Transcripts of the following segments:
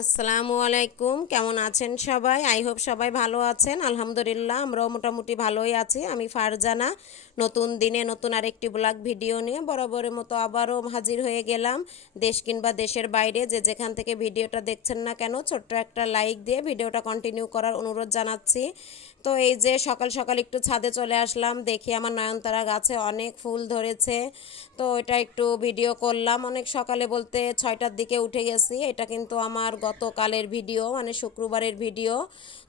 আসসালামু আলাইকুম, কেমন আছেন সবাই? আই হোপ সবাই ভালো আছেন। আলহামদুলিল্লাহ আমরাও মোটামুটি ভালোই আছি। আমি ফারজানা নতুন দিনে নতুন আরেকটি ব্লগ ভিডিও নিয়ে বরাবরের মতো আবারও হাজির হয়ে গেলাম। দেশ কিংবা দেশের বাইরে যে যেখান থেকে ভিডিওটা দেখছেন না কেন, ছোট্ট একটা লাইক দিয়ে ভিডিওটা কন্টিনিউ করার অনুরোধ জানাচ্ছি। তো এই যে সকাল সকাল একটু ছাদে চলে আসলাম, দেখি আমার নয়নতারা গাছে অনেক ফুল ধরেছে। তো এটা একটু ভিডিও করলাম। অনেক সকালে বলতে 6টার দিকে উঠে গেছি। এটা কিন্তু আমার গতকালের ভিডিও, মানে শুক্রবারের ভিডিও।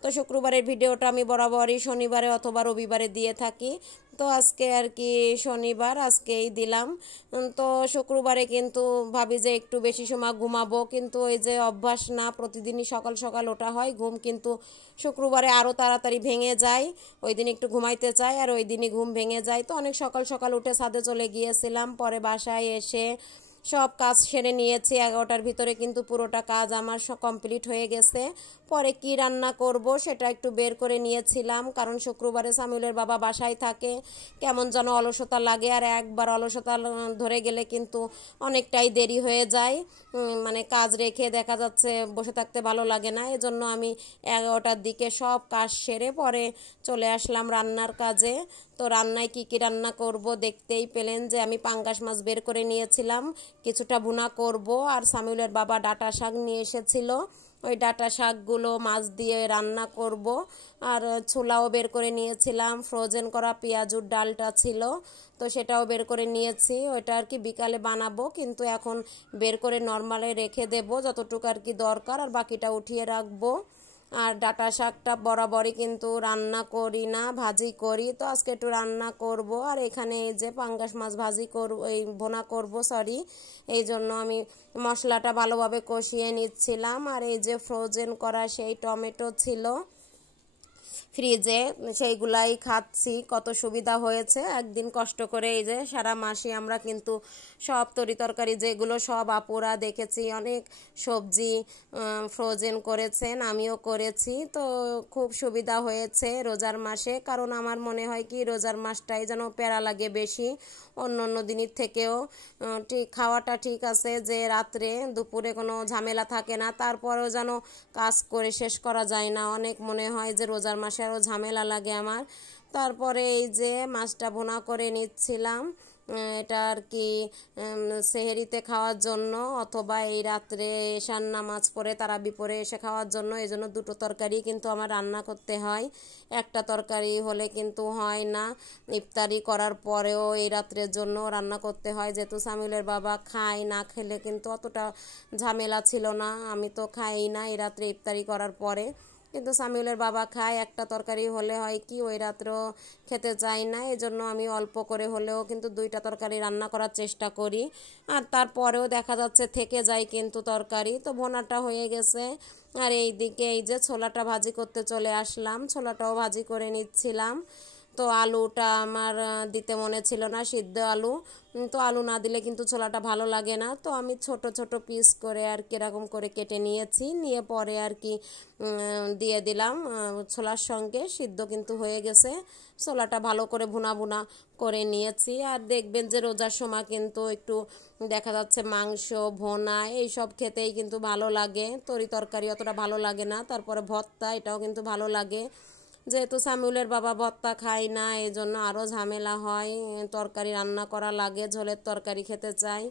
তো শুক্রবারের ভিডিওটা আমি বরাবরই শনিবারে অথবা রবিবারে দিয়ে থাকি। তো আজকে আর কি শনিবার, আজকেই দিলাম। তো শুক্রবারে কিন্তু ভাবি যে একটু বেশি সময় ঘুমাবো, কিন্তু ওই যে অভ্যাস না, প্রতিদিনই সকাল সকাল ওঠা হয়, ঘুম কিন্তু শুক্রবারে আরও তাড়াতাড়ি ভেঙে যায়। ওই দিন একটু ঘুমাইতে চাই আর ওই দিনই ঘুম ভেঙে যায়। তো অনেক সকাল সকাল উঠে ছাদে চলে গিয়েছিলাম। পরে বাসায় এসে সব কাজ সেরে নিয়েছি। 11টার ভিতরে কিন্তু পুরোটা কাজ আমার সব কমপ্লিট হয়ে গেছে। পরে কি রান্না করব সেটা একটু বের করে নিয়েছিলাম, কারণ শুক্রবারে সামিউলের বাবা বাসায় থাকে। কেমন যেন অলসতা লাগে, আর একবার অলসতা ধরে গেলে কিন্তু অনেকটাই দেরি হয়ে যায়। মানে কাজ রেখে দেখা যাচ্ছে বসে থাকতে ভালো লাগে না। এজন্য আমি 11টার দিকে সব কাজ সেরে পরে চলে আসলাম রান্নার কাজে। তো রান্নায় কি কি রান্না করব দেখতেই পেলেন যে আমি পাঙ্গাস মাছ বের করে নিয়েছিলাম, কিছুটা ভুনা করব। আর সামিউলের বাবা ডাঁটা শাক নিয়ে এসেছিল, ওই ডাঁটা শাকগুলো মাছ দিয়ে রান্না করব। আর ছোলাও বের করে নিয়েছিলাম, ফ্রোজেন করা পেঁয়াজুর ডালটা ছিল, তো সেটাও বের করে নিয়েছি। ওইটা আর কি বিকালে বানাবো, কিন্তু এখন বের করে নর্মালে রেখে দেব যতটুকু আর কি দরকার, আর বাকিটা উঠিয়ে রাখবো। আর ডাঁটা শাকটা বরাবরই কিন্তু রান্না করি না, ভাজি করি। তো আজকে একটু রান্না করব। আর এখানে এই যে পাঙ্গাস মাছ ভাজি করব, এই ভুনা করব সরি, এই জন্য আমি মশলাটা ভালোভাবে কষিয়ে নিচ্ছিলাম। আর এই যে ফ্রোজেন করা সেই টমেটো ছিল ফ্রিজে, সেইগুলাই খাচ্ছি। কত সুবিধা হয়েছে, একদিন কষ্ট করে এই যে সারা মাসে আমরা কিন্তু সব তরিতরকারি যেগুলো সব আপুরা দেখেছি অনেক সবজি ফ্রোজেন করেছেন, আমিও করেছি। তো খুব সুবিধা হয়েছে রোজার মাসে, কারণ আমার মনে হয় কি রোজার মাসটাই যেন প্যারা লাগে বেশি অন্য অন্য দিনের থেকেও। ঠিক খাওয়াটা ঠিক আছে যে রাত্রে দুপুরে কোনো ঝামেলা থাকে না, তারপরেও যেন কাজ করে শেষ করা যায় না। অনেক মনে হয় যে রোজার মাসে আরও ঝামেলা লাগে আমার। তারপরে এই যে মাছটা ভুনা করে নিচ্ছিলাম, এটা আর কি সেহেরিতে খাওয়ার জন্য, অথবা এই রাত্রে এশার নামাজ পড়ে তারাবি পড়ে এসে খাওয়ার জন্য। এই জন্য দুটো তরকারি কিন্তু আমার রান্না করতে হয়, একটা তরকারি হলে কিন্তু হয় না। ইফতারি করার পরেও এই রাত্রের জন্য রান্না করতে হয়, যেহেতু সামিউলের বাবা খায় না, খেলে কিন্তু অতটা ঝামেলা ছিল না। আমি তো খাই না এই রাত্রে ইফতারি করার পরে, কিন্তু সামিউলের বাবা খায়। একটা তরকারি হলে হয় কি ওই রাত্রেও খেতে চাই না, এজন্য আমি অল্প করে হলেও কিন্তু দুইটা তরকারি রান্না করার চেষ্টা করি। আর তারপরেও দেখা যাচ্ছে থেকে যায় কিন্তু তরকারি। তো ভোনাটা হয়ে গেছে। আর এই দিকে এই যে ছোলাটা ভাজি করতে চলে আসলাম, ছোলাটাও ভাজি করে নিচ্ছিলাম। তো আলুটা আমার দিতে মনে ছিল না, সিদ্ধ আলু। তো আলু না দিলে কিন্তু ছোলাটা ভালো লাগে না। তো আমি ছোট ছোট পিস করে আর কিরকম করে কেটে নিয়েছি, নিয়ে পরে আর কি দিয়ে দিলাম ছোলার সঙ্গে। সিদ্ধ কিন্তু হয়ে গেছে, ছোলাটা ভালো করে ভুনা ভুনা করে নিয়েছি। আর দেখবেন যে রোজার সময় কিন্তু একটু দেখা যাচ্ছে মাংস ভোনা এইসব খেতেই কিন্তু ভালো লাগে, তরি তরকারি অতটা ভালো লাগে না। তারপরে ভর্তা, এটাও কিন্তু ভালো লাগে। যেহেতু সামিউলের বাবা ভর্তা খায় না, এই জন্য আরও ঝামেলা হয়, তরকারি রান্না করা লাগে, ঝোলের তরকারি খেতে চাই,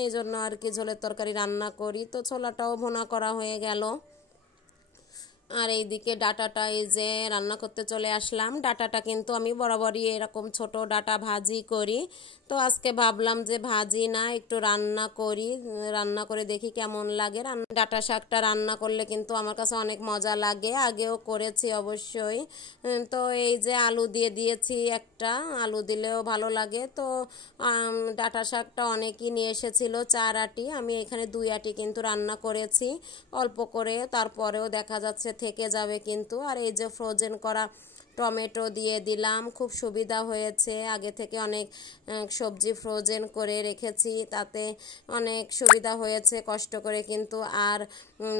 এই জন্য আর কি ঝোলের তরকারি রান্না করি। তো ছোলাটাও ভুনা করা হয়ে গেল। আর এইদিকে ডাটাটা এই যে রান্না করতে চলে আসলাম। ডাটাটা কিন্তু আমি বরাবরই এরকম ছোট ডাটা ভাজি করি। তো আজকে ভাবলাম যে ভাজি না, একটু রান্না করি, রান্না করে দেখি কেমন লাগে। ডাটা শাকটা রান্না করলে কিন্তু আমার কাছে অনেক মজা লাগে, আগেও করেছি অবশ্যই। তো এই যে আলু দিয়ে দিয়েছি, একটা আলু দিলেও ভালো লাগে। তো ডাটা শাকটা অনেকই নিয়ে এসেছিল, 4 আটি, আমি এখানে 2 আটি কিন্তু রান্না করেছি অল্প করে, তারপরেও দেখা যাচ্ছে থেকে যাবে কিন্তু। আর এই যে ফ্রোজেন করা টমেটো দিয়ে দিলাম, খুব সুবিধা হয়েছে। আগে থেকে অনেক সবজি ফ্রোজেন করে রেখেছি, তাতে অনেক সুবিধা হয়েছে, কষ্ট করে কিন্তু আর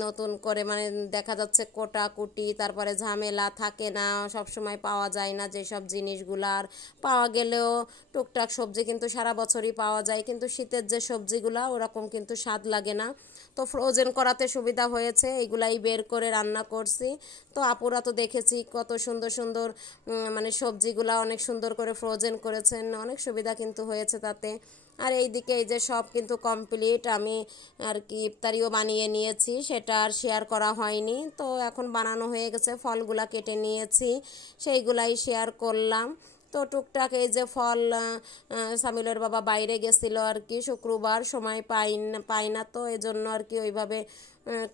নতুন করে মানে দেখা যাচ্ছে কোটাকুটি তারপরে ঝামেলা থাকে না, সব সময় পাওয়া যায় না যেসব জিনিসগুলো। আর পাওয়া গেলেও টুকটাক সবজি কিন্তু সারা বছরই পাওয়া যায়, কিন্তু শীতের যে সবজিগুলো ওরকম কিন্তু স্বাদ লাগে না। তো ফ্রোজেন করাতে সুবিধা হয়েছে, এইগুলাই বের করে রান্না করছি। তো আপুরা তো দেখেছি কত সুন্দর সুন্দর মানে সবজিগুলা অনেক সুন্দর করে ফ্রোজেন করেছেন, অনেক সুবিধা কিন্তু হয়েছে তাতে। আর এইদিকে এই যে সব কিন্তু কমপ্লিট, আমি আর কি ইফতারিও বানিয়ে নিয়েছি, সেটা আর শেয়ার করা হয়নি। তো এখন বানানো হয়ে গেছে, ফলগুলা কেটে নিয়েছি, সেইগুলাই শেয়ার করলাম। তো টুকটাক এই যে ফল, সামিলের বাবা বাইরে গেছিলো আর কি, শুক্রবার সময় পাই না, তো এই জন্য আর কি ওইভাবে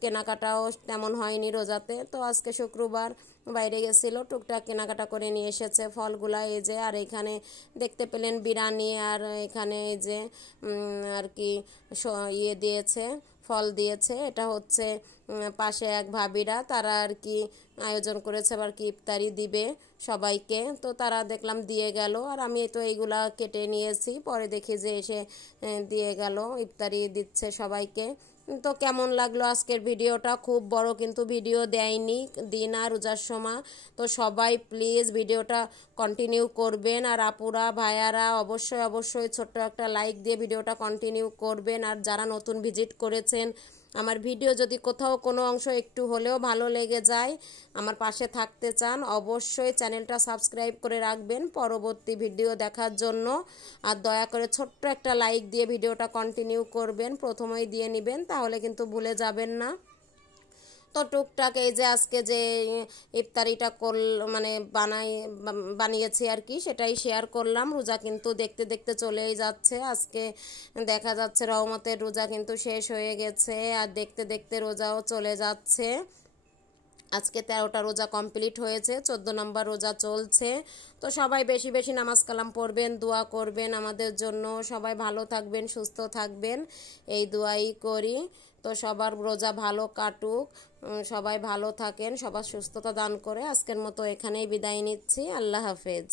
কেনাকাটাও তেমন হয়নি রোজাতে। তো আজকে শুক্রবার বাইরে গেছিলো, টুকটাক কেনাকাটা করে নিয়ে এসেছে ফলগুলা। এই যে আর এখানে দেখতে পেলেন বিরিয়ানি, আর এখানে এই যে আর কি ইয়ে দিয়েছে, ফল দিয়েছে। এটা হচ্ছে পাশে এক ভাবিরা, তারা আর কি আয়োজন করেছে আবার কি ইফতারি দিবে সবাইকে, তো তারা দেখলাম দিয়ে গেল। আর আমি তো এইগুলা কেটে নিয়েছি, পরে দেখি যে এসে দিয়ে গেল, ইফতারি দিচ্ছে সবাইকে। তো কেমন লাগলো আজকের ভিডিওটা? খুব বড় কিন্তু ভিডিও দেয়নি দিন আর রোজার সময়। তো সবাই প্লিজ ভিডিওটা কন্টিনিউ করবেন, আর আপুরা ভাইয়ারা অবশ্যই অবশ্যই ছোট্ট একটা লাইক দিয়ে ভিডিওটা কন্টিনিউ করবেন। আর যারা নতুন ভিজিট করেছেন, আমার ভিডিও যদি কোথাও কোনো অংশ একটু হলেও ভালো লেগে যায়, আমার পাশে থাকতে চান, অবশ্যই চ্যানেলটা সাবস্ক্রাইব করে রাখবেন পরবর্তী ভিডিও দেখার জন্য। আর দয়া করে ছোট্ট একটা লাইক দিয়ে ভিডিওটা কন্টিনিউ করবেন, প্রথমেই দিয়ে নেবেন, তাহলে কিন্তু ভুলে যাবেন না। তো টুকটাক এই যে আজকে যে ইফতারিটা মানে বানিয়েছি আর কি, সেটাই শেয়ার করলাম। রোজা কিন্তু দেখতে দেখতে চলেই যাচ্ছে, আজকে দেখা যাচ্ছে রহমতের রোজা কিন্তু শেষ হয়ে গেছে, আর দেখতে দেখতে রোজাও চলে যাচ্ছে। আজকে 13টা রোজা কমপ্লিট হয়েছে, 14 নম্বর রোজা চলছে। তো সবাই বেশি বেশি নামাজ কালাম পড়বেন, দোয়া করবেন আমাদের জন্য, সবাই ভালো থাকবেন, সুস্থ থাকবেন, এই দোয়াই করি। তো সবার রোজা ভালো কাটুক, সবাই ভালো থাকেন, সবার সুস্থতা দান করে। আজকের মতো এখানেই বিদায় নিচ্ছি, আল্লাহ হাফেজ।